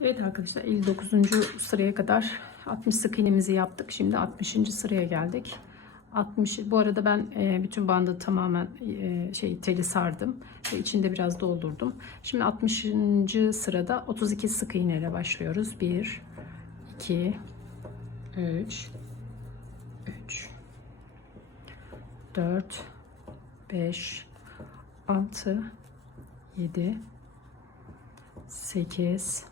Evet arkadaşlar 59. sıraya kadar 60 sık iğnemizi yaptık. Şimdi 60. sıraya geldik. 60 bu arada ben e, bütün bandı tamamen e, şey teli sardım ve içinde biraz doldurdum. Şimdi 60. sırada 32 sık iğne ile başlıyoruz. 1 2 3 3 4 5 6 7 8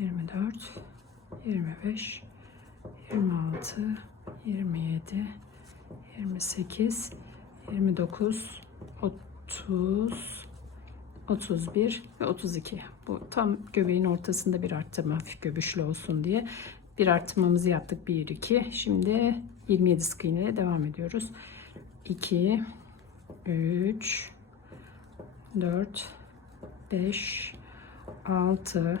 24 25 26 27 28 29 30 31 ve 32 bu tam göbeğin ortasında bir arttırma hafif göbüşlü olsun diye. Bir arttırmamızı yaptık. 1 2 şimdi 27 sık iğne devam ediyoruz. 2 3 4 5 6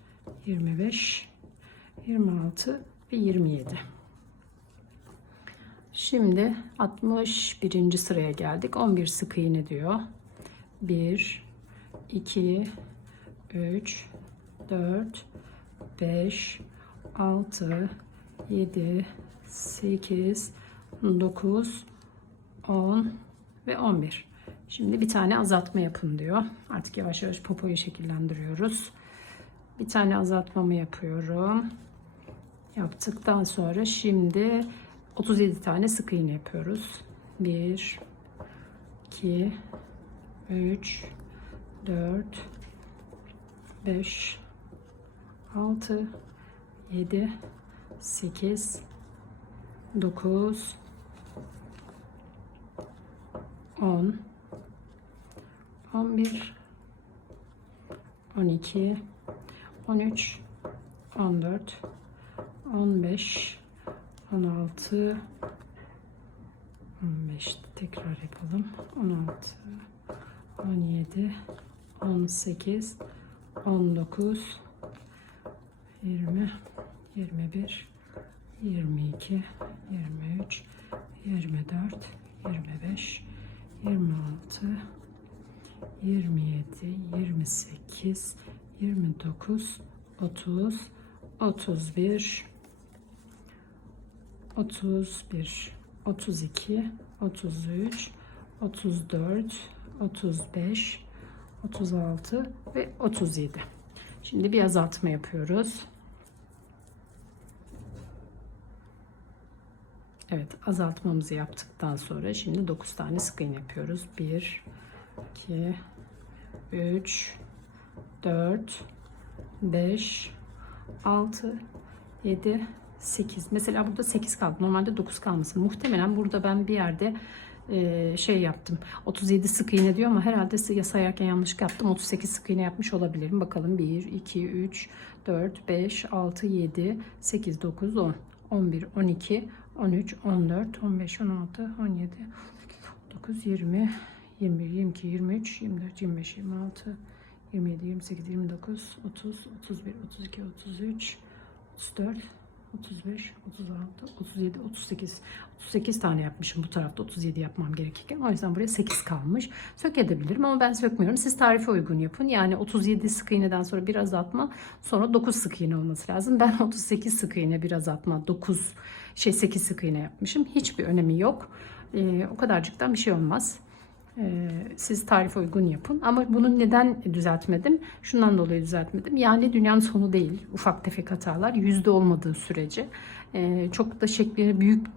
25 26 ve 27 Şimdi 61. sıraya geldik. 11 sık iğne diyor. 1 2 3 4 5 6 7 8 9 10 ve 11. Şimdi bir tane azaltma yapın diyor. Artık yavaş yavaş popoyu şekillendiriyoruz. Bir tane azaltmamı yapıyorum. Yaptıktan sonra şimdi 37 tane sık iğne yapıyoruz. 1 2 3 4 5 6 7 8 9 10 11 12 13 14 15 16 15 tekrar yapalım. 16 17 18 19 20 21 22 23 24 25 26 27 28 29 30 31 31 32 33 34 35 36 ve 37 şimdi bir azaltma yapıyoruz. Evet azaltmamızı yaptıktan sonra şimdi 9 tane sık iğne yapıyoruz. 1 2 3 4 5 6 7 8 mesela burada 8 kaldı. Normalde 9 kalmasın. Muhtemelen burada ben bir yerde e, şey yaptım. 37 sık iğne diyor ama herhalde ya sayarken yanlış yaptım. 38 sık iğne yapmış olabilirim. Bakalım. 1 2 3 4 5 6 7 8 9 10 11 12 13 14 15 16 17 19 20 21 22 23 24 25 26 27 28 29 30 31 32 33 34 35, 36, 37, 38. 38 tane yapmışım bu tarafta 37 yapmam gerekirken. O yüzden buraya 8 kalmış. Sök edebilirim ama ben sökmüyorum. Siz tarife uygun yapın. Yani 37 sık iğneden sonra bir azaltma sonra 9 sık iğne olması lazım. Ben 38 sık iğne bir azaltma 9 şey 8 sık iğne yapmışım. Hiçbir önemi yok. Ee, o kadarcıktan bir şey olmaz. Ee, siz tarife uygun yapın. Ama bunu neden düzeltmedim? Şundan dolayı düzeltmedim. Yani dünyanın sonu değil. Ufak tefek hatalar yüzde olmadığı sürece e, çok da şeklini büyük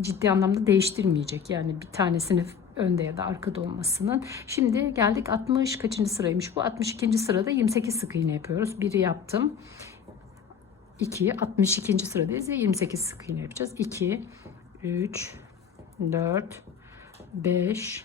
ciddi anlamda değiştirmeyecek. Yani bir tanesini önde ya da arkada olmasının. Şimdi geldik 60 kaçıncı sıraymış bu? 62. sırada 28 sık iğne yapıyoruz. Biri yaptım. 2 62. sıradayız ve 28 sık iğne yapacağız. 2 3 4 5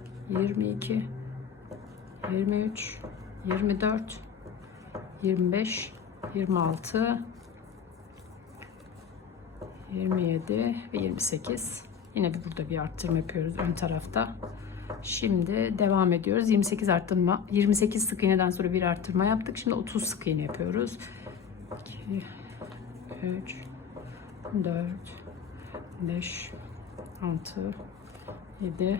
22 23 24 25 26 27 ve 28 yine bir burada bir arttırma yapıyoruz ön tarafta. Şimdi devam ediyoruz. 28 arttırma 28 sık iğneden sonra bir arttırma yaptık. Şimdi 30 sık iğne yapıyoruz. 2 3 4 5 6 7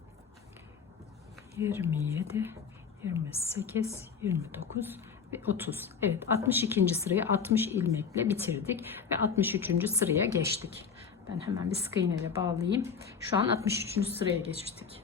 27 28 29 ve 30. Evet 62. sırayı 60 ilmekle bitirdik ve 63. sıraya geçtik. Ben hemen bir sık iğne ile bağlayayım. Şu an 63. sıraya geçtik.